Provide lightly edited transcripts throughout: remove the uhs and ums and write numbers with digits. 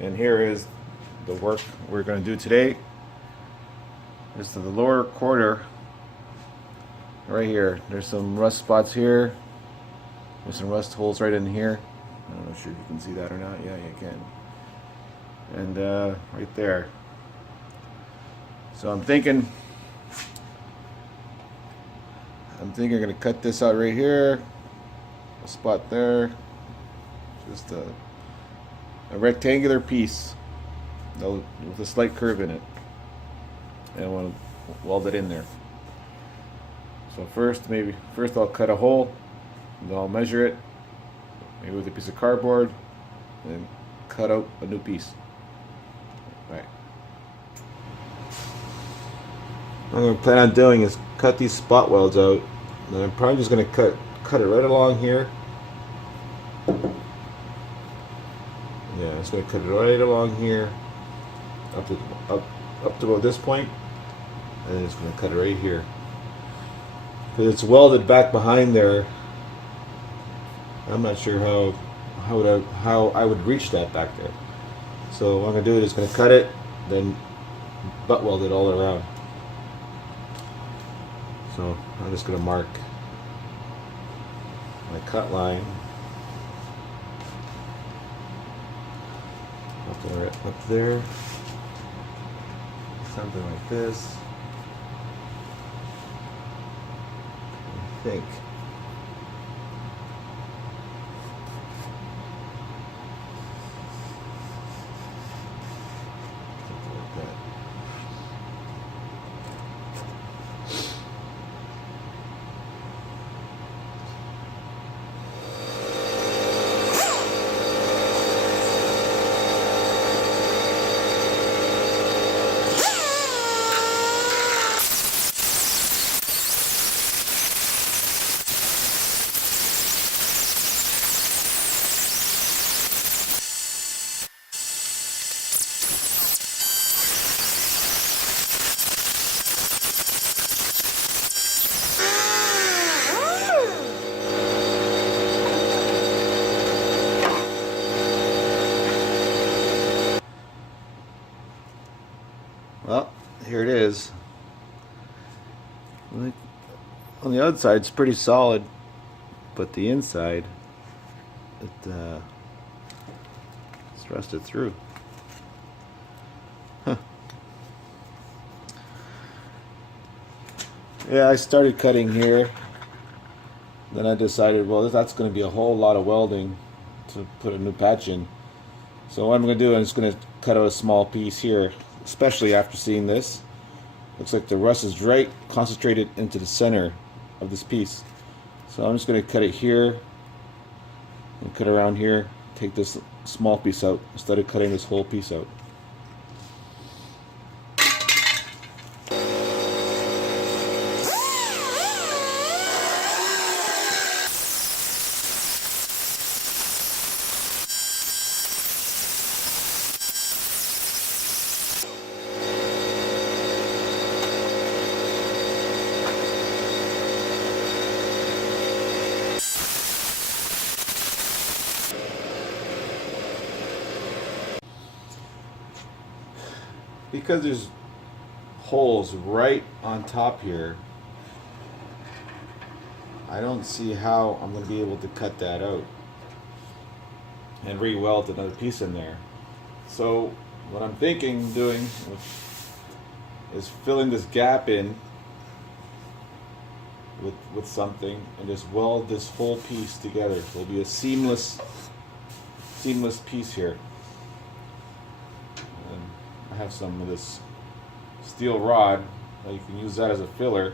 And here is the work we're going to do today. This is the lower quarter right here. There's some rust spots here. There's some rust holes right in here. I'm not sure if you can see that or not. Yeah, you can. And right there. So I'm thinking I'm going to cut this out right here. A spot there. Just a rectangular piece with a slight curve in it. And I want to weld it in there. So first I'll cut a hole, and then I'll measure it, maybe with a piece of cardboard, and then cut out a new piece. Right. What I'm going to plan on doing is cut these spot welds out, and then I'm probably just going to cut it right along here. Yeah, I'm just going to cut it right along here, up to about this point, and then just going to cut it right here. Because it's welded back behind there. I'm not sure how I would reach that back there. So what I'm going to do is going to cut it, then butt weld it all around. So I'm just going to mark my cut line up there, something like this. I think. Something like that. Well, here it is. On the outside, it's pretty solid, but the inside, it's rusted through. Huh. Yeah, I started cutting here. Then I decided, well, that's going to be a whole lot of welding to put a new patch in. So what I'm going to do, I'm just going to cut out a small piece here, especially after seeing this. Looks like the rust is right concentrated into the center of this piece. So I'm just going to cut it here and cut around here, take this small piece out instead of cutting this whole piece out. Because there's holes right on top here, I don't see how I'm going to be able to cut that out and re-weld another piece in there. So what I'm thinking doing is filling this gap in with something and just weld this whole piece together. So it'll be a seamless piece here. I have some of this steel rod. You can use that as a filler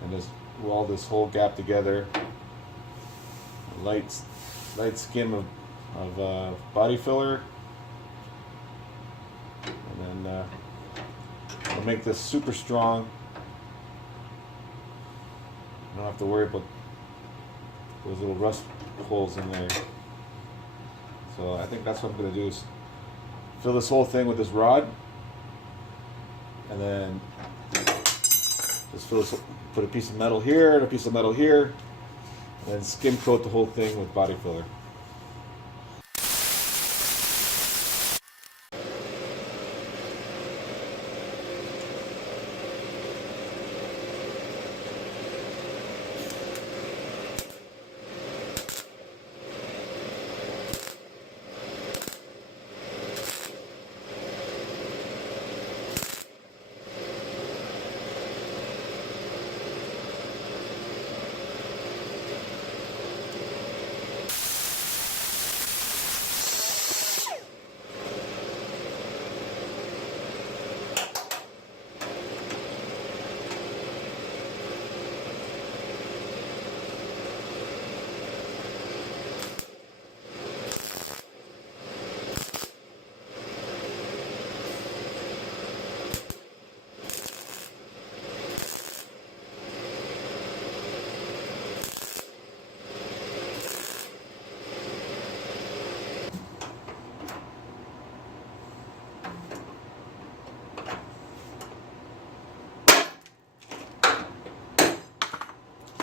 and just weld this whole gap together. Light skim of body filler, and then I'll make this super strong. I don't have to worry about those little rust holes in there. So I think that's what I'm going to do is fill this whole thing with this rod, and then just fill this, put a piece of metal here and a piece of metal here, and then skim coat the whole thing with body filler.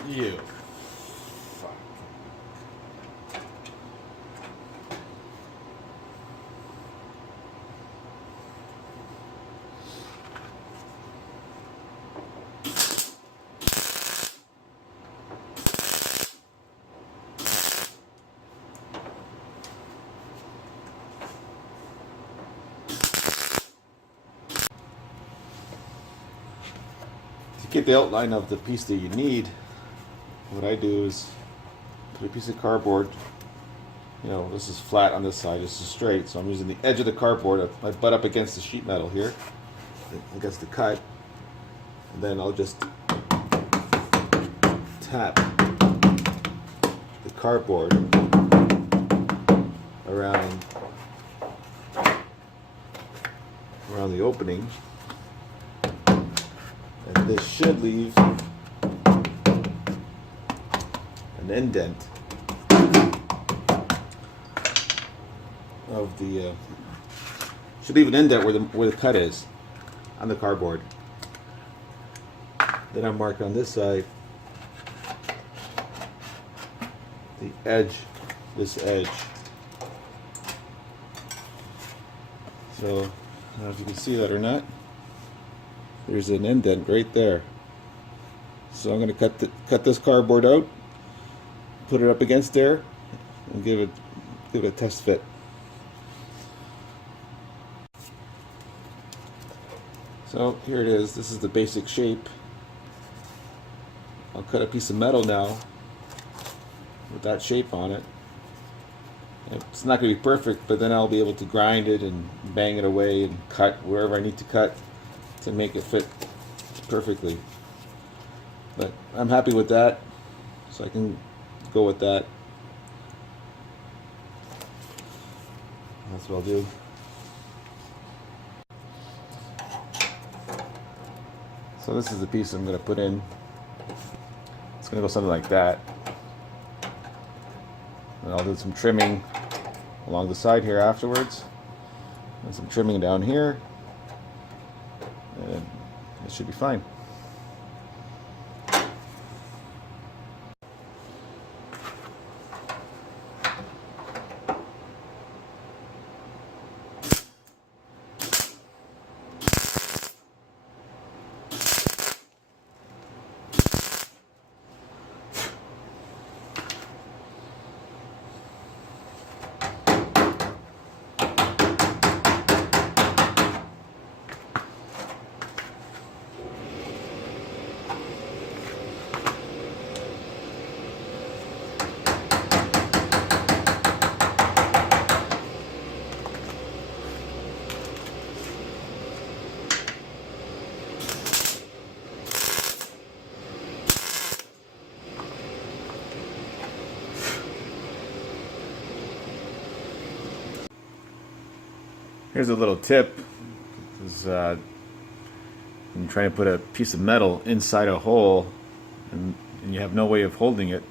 You. Fuck. To get the outline of the piece that you need, what I do is put a piece of cardboard. You know, this is flat on this side, this is straight, so I'm using the edge of the cardboard. I butt up against the sheet metal here, against the cut, and then I'll just tap the cardboard around the opening, and this should leave an indent of the should leave an indent where the cut is on the cardboard. Then I mark on this side the edge, this edge. So I don't know if you can see that or not. There's an indent right there. So I'm going to cut this cardboard out, put it up against there, and give it a test fit. So here it is. This is the basic shape. I'll cut a piece of metal now with that shape on it. It's not going to be perfect, but then I'll be able to grind it and bang it away and cut wherever I need to cut to make it fit perfectly. But I'm happy with that, so I can go with that. That's what I'll do. So this is the piece I'm going to put in. It's going to go something like that. And I'll do some trimming along the side here afterwards. And some trimming down here. And it should be fine. Here's a little tip. Is, when you're trying to put a piece of metal inside a hole and you have no way of holding it,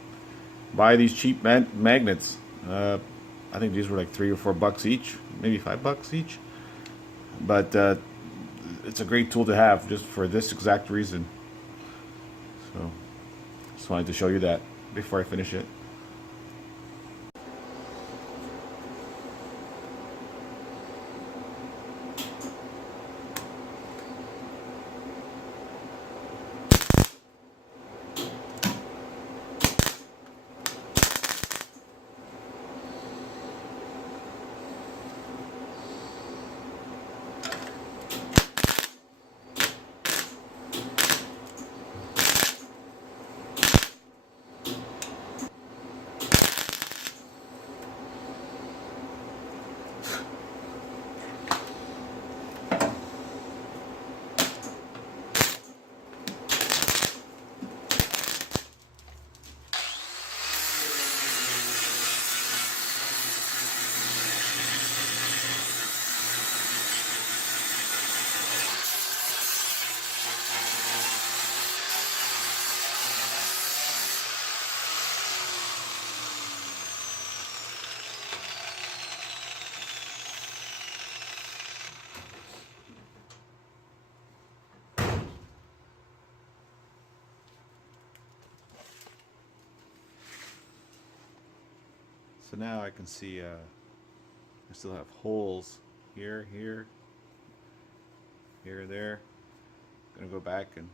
buy these cheap magnets. I think these were like $3 or $4 each, maybe $5 each. But it's a great tool to have just for this exact reason. So just wanted to show you that before I finish it. So now I can see I still have holes here, here, here, there. I'm gonna go back and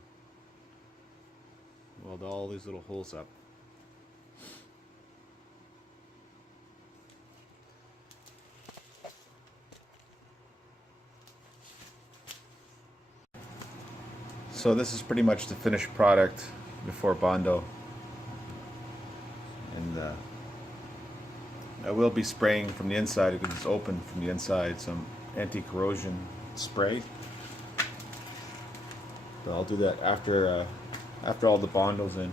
weld all these little holes up. So this is pretty much the finished product before Bondo, and I will be spraying from the inside because it's open from the inside, some anti-corrosion spray. But I'll do that after all the Bondo's in.